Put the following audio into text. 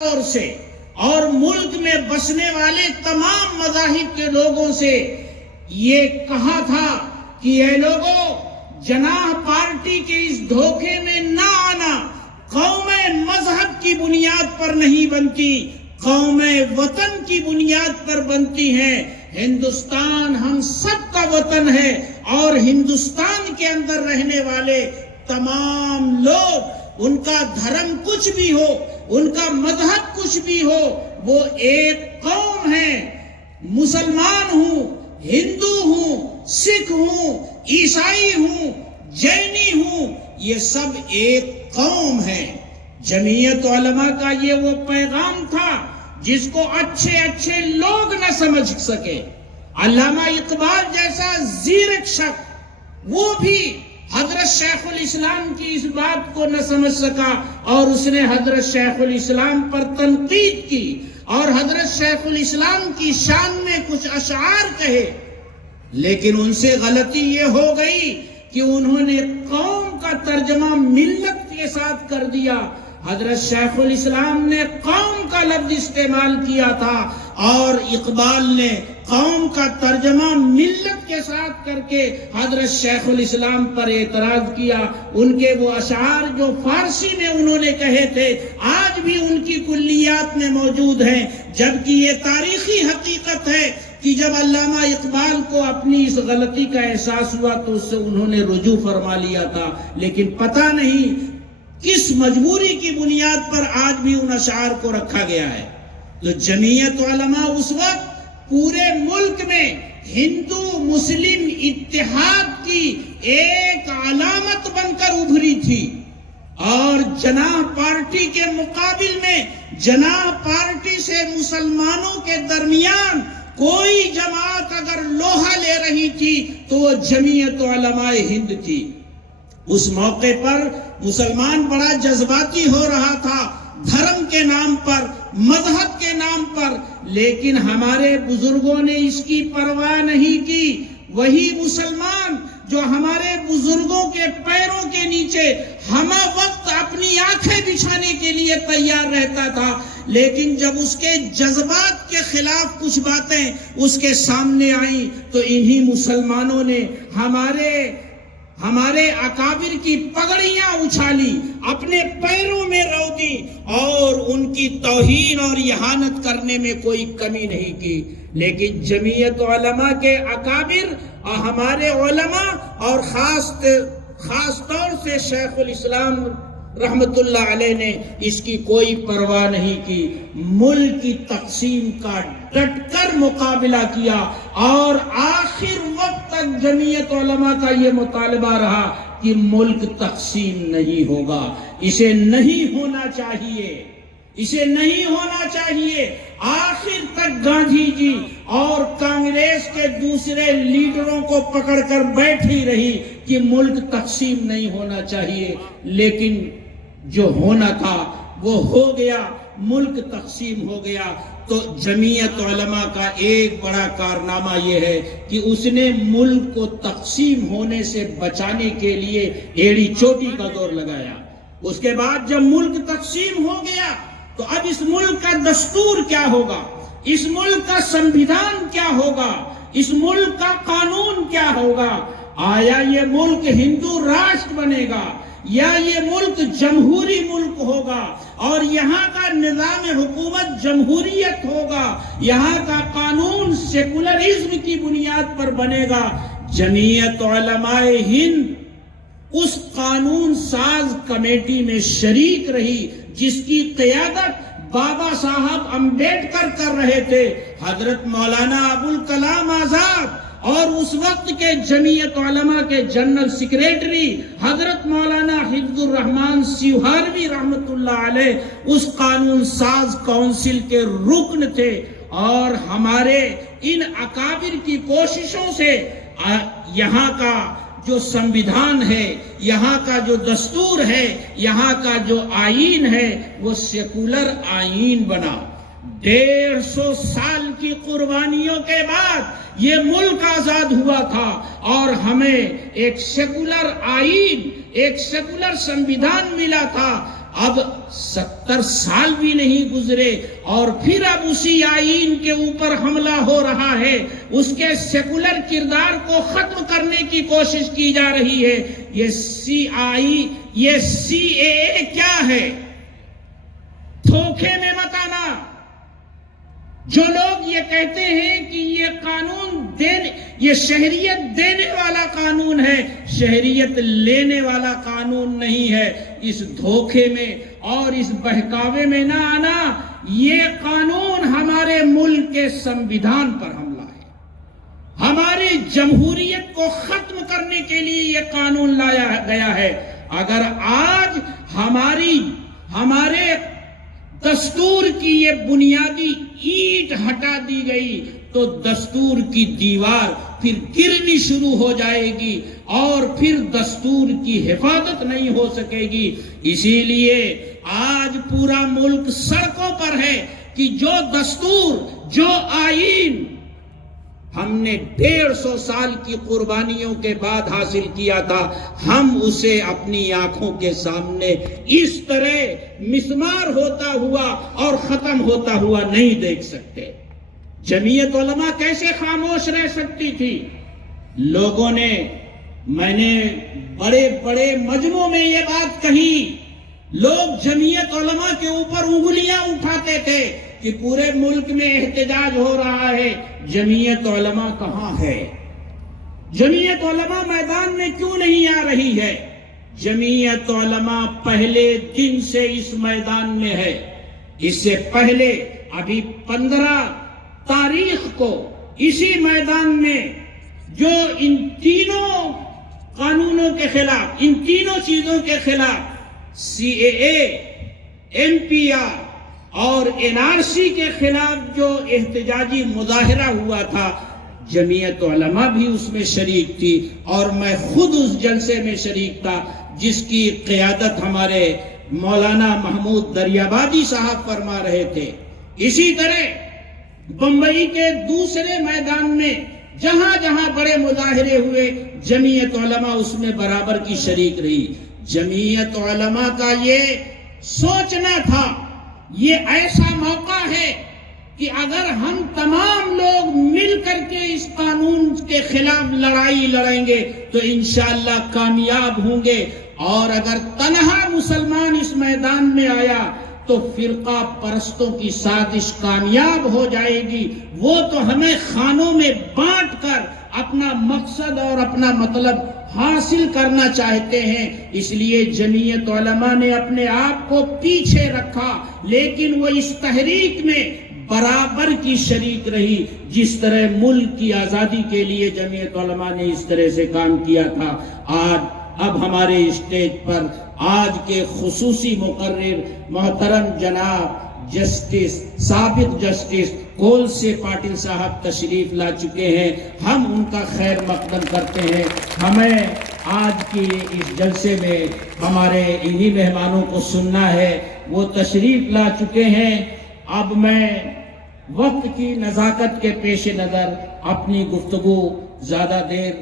طور سے اور ملک میں بسنے والے تمام مذاہب کے لوگوں سے یہ کہا تھا کہ اے لوگوں، جناح پارٹی کے اس دھوکے میں نہ آنا۔ قومیں مذہب کی بنیاد پر نہیں بنتی، قومیں وطن کی بنیاد پر بنتی ہیں۔ ہندوستان ہم سب کا وطن ہے اور ہندوستان کے اندر رہنے والے تمام لوگ، ان کا دھرم کچھ بھی ہو، ان کا مذہب کچھ بھی ہو، وہ ایک قوم ہے۔ مسلمان ہوں، ہندو ہوں، سکھ ہوں، عیسائی ہوں، جینی ہوں، یہ سب ایک قوم ہے۔ جمعیت علماء کا یہ وہ پیغام تھا جس کو اچھے اچھے لوگ نہ سمجھ سکے۔ علامہ اقبال جیسا زیرک شخص وہ بھی حضرت شیخ الاسلام کی اس بات کو نہ سمجھ سکا اور اس نے حضرت شیخ الاسلام پر تنقید کی اور حضرت شیخ الاسلام کی شان میں کچھ اشعار کہے، لیکن ان سے غلطی یہ ہو گئی کہ انہوں نے قوم کا ترجمہ ملت کے ساتھ کر دیا۔ حضرت شیخ الاسلام نے قوم کا لفظ استعمال کیا تھا اور اقبال نے قوم کا ترجمہ ملت کے ساتھ کر کے حضرت شیخ الاسلام پر اعتراض کیا۔ ان کے وہ اشعار جو فارسی میں انہوں نے کہے تھے آج بھی ان کی کلیات میں موجود ہیں، جبکہ یہ تاریخی حقیقت ہے کہ جب علامہ اقبال کو اپنی اس غلطی کا احساس ہوا تو اس سے انہوں نے رجوع فرما لیا تھا، لیکن پتہ نہیں کس مجبوری کی بنیاد پر آج بھی ان اشعار کو رکھا گیا ہے۔ تو جمعیت علماء اس وقت پورے ملک میں ہندو مسلم اتحاد کی ایک علامت بن کر ابھری تھی، اور جناح پارٹی کے مقابل میں جناح پارٹی سے مسلمانوں کے درمیان کوئی جماعت اگر لوہا لے رہی تھی تو وہ جمعیت علماء ہند تھی۔ اس موقع پر مسلمان بڑا جذباتی ہو رہا تھا دھرم کے نام پر، مذہب کے نام پر، لیکن ہمارے بزرگوں نے اس کی پرواہ نہیں کی۔ وہی مسلمان جو ہمارے بزرگوں کے پیروں کے نیچے ہمہ وقت اپنی آنکھیں بچھانے کے لیے تیار رہتا تھا، لیکن جب اس کے جذبات کے خلاف کچھ باتیں اس کے سامنے آئیں تو انہی مسلمانوں نے ہمارے اکابر کی پگڑیاں اچھالی، اپنے پیروں میں رو دی اور ان کی توہین اور اہانت کرنے میں کوئی کمی نہیں کی۔ لیکن جمعیت علماء کے اکابر اور ہمارے علماء اور خاص طور سے شیخ الاسلام رحمت اللہ علیہ نے اس کی کوئی پرواہ نہیں کی، ملک کی تقسیم کا ڈٹ کر مقابلہ کیا، اور آخر وقت تک جمعیت علماء کا یہ مطالبہ رہا کہ ملک تقسیم نہیں ہوگا، اسے نہیں ہونا چاہیے، اسے نہیں ہونا چاہیے۔ آخر تک گاندھی جی اور کانگریس کے دوسرے لیڈروں کو پکڑ کر بیٹھی رہی کہ ملک تقسیم نہیں ہونا چاہیے، لیکن جو ہونا تھا وہ ہو گیا، ملک تقسیم ہو گیا۔ تو جمعیت علماء کا ایک بڑا کارنامہ یہ ہے کہ اس نے ملک کو تقسیم ہونے سے بچانے کے لیے ایڑی چوٹی کا دور لگایا۔ اس کے بعد جب ملک تقسیم ہو گیا تو اب اس ملک کا دستور کیا ہوگا، اس ملک کا سنویدھان کیا ہوگا، اس ملک کا قانون کیا ہوگا؟ آیا یہ ملک ہندو راشٹر بنے گا یا یہ ملک جمہوری ملک ہوگا، اور یہاں کا نظام حکومت جمہوریت ہوگا، یہاں کا قانون سیکولرزم کی بنیاد پر بنے گا؟ جمعیت علماء ہند اس قانون ساز کمیٹی میں شریک رہی جس کی قیادت بابا صاحب امبیڈکر کر رہے تھے، حضرت مولانا ابوالکلام آزاد اور اس وقت کے جمعیت علماء کے جنرل سیکریٹری حضرت مولانا حفظ الرحمان سیوہاروی رحمت اللہ علیہ اس قانون ساز کونسل کے رکن تھے، اور ہمارے ان اکابر کی کوششوں سے یہاں کا جو سنویدھان ہے، یہاں کا جو دستور ہے، یہاں کا جو آئین ہے وہ سیکولر آئین بنا۔ 150 سال کی قربانیوں کے بعد یہ ملک آزاد ہوا تھا، اور ہمیں ایک سیکولر آئین، ایک سیکولر سنویدھان ملا تھا۔ اب 70 سال بھی نہیں گزرے اور پھر اب اسی آئین کے اوپر حملہ ہو رہا ہے، اس کے سیکولر کردار کو ختم کرنے کی کوشش کی جا رہی ہے۔ یہ سی اے اے کیا ہے؟ دھوکے میں مت آنا۔ جو لوگ یہ کہتے ہیں کہ یہ قانون یہ شہریت دینے والا قانون ہے، شہریت لینے والا قانون نہیں ہے، اس دھوکے میں اور اس بہکاوے میں نہ آنا۔ یہ قانون ہمارے ملک کے سنویدھان پر حملہ ہے، ہماری جمہوریت کو ختم کرنے کے لیے یہ قانون لایا گیا ہے۔ اگر آج ہمارے دستور کی یہ بنیادی اینٹ ہٹا دی گئی تو دستور کی دیوار پھر گرنی شروع ہو جائے گی اور پھر دستور کی حفاظت نہیں ہو سکے گی۔ اسی لیے آج پورا ملک سڑکوں پر ہے کہ جو دستور، جو آئین ہم نے 150 سال کی قربانیوں کے بعد حاصل کیا تھا، ہم اسے اپنی آنکھوں کے سامنے اس طرح مسمار ہوتا ہوا اور ختم ہوتا ہوا نہیں دیکھ سکتے۔ جمعیت علماء کیسے خاموش رہ سکتی تھی؟ لوگوں نے، میں نے بڑے بڑے مجمعوں میں یہ بات کہی، لوگ جمعیت علماء کے اوپر انگلیاں اٹھاتے تھے کہ پورے ملک میں احتجاج ہو رہا ہے، جمعیت علماء کہاں ہے؟ جمعیت علماء میدان میں کیوں نہیں آ رہی ہے؟ جمعیت علماء پہلے دن سے اس میدان میں ہے۔ اس سے پہلے ابھی 15 تاریخ کو اسی میدان میں جو ان تینوں قانونوں کے خلاف، ان تینوں چیزوں کے خلاف، سی اے اے، ایم پی آر اور این آر سی کے خلاف جو احتجاجی مظاہرہ ہوا تھا، جمعیت علماء بھی اس میں شریک تھی اور میں خود اس جلسے میں شریک تھا جس کی قیادت ہمارے مولانا محمود دریابادی صاحب فرما رہے تھے۔ اسی طرح بمبئی کے دوسرے میدان میں جہاں جہاں بڑے مظاہرے ہوئے، جمعیت علماء اس میں برابر کی شریک رہی۔ جمعیت علماء کا یہ سوچنا تھا، یہ ایسا موقع ہے کہ اگر ہم تمام لوگ مل کر کے اس قانون کے خلاف لڑائی لڑیں گے تو انشاءاللہ کامیاب ہوں گے، اور اگر تنہا مسلمان اس میدان میں آیا تو فرقہ پرستوں کی سازش کامیاب ہو جائے گی۔ وہ تو ہمیں خانوں میں بانٹ کر اپنا مقصد اور اپنا مطلب حاصل کرنا چاہتے ہیں۔ اس لیے جمعیت علماء نے اپنے آپ کو پیچھے رکھا، لیکن وہ اس تحریک میں برابر کی شریک رہی، جس طرح ملک کی آزادی کے لیے جمعیت علماء نے اس طرح سے کام کیا تھا۔ اب ہمارے اسٹیج پر آج کے خصوصی مقرر محترم جناب سابق جسٹس کولسے پاٹل صاحب تشریف لا چکے ہیں، ہم ان کا خیر مقدم کرتے ہیں۔ ہمیں آج کی اس جلسے میں ہمارے انہی مہمانوں کو سننا ہے، وہ تشریف لا چکے ہیں۔ اب میں وقت کی نزاکت کے پیش نظر اپنی گفتگو زیادہ دیر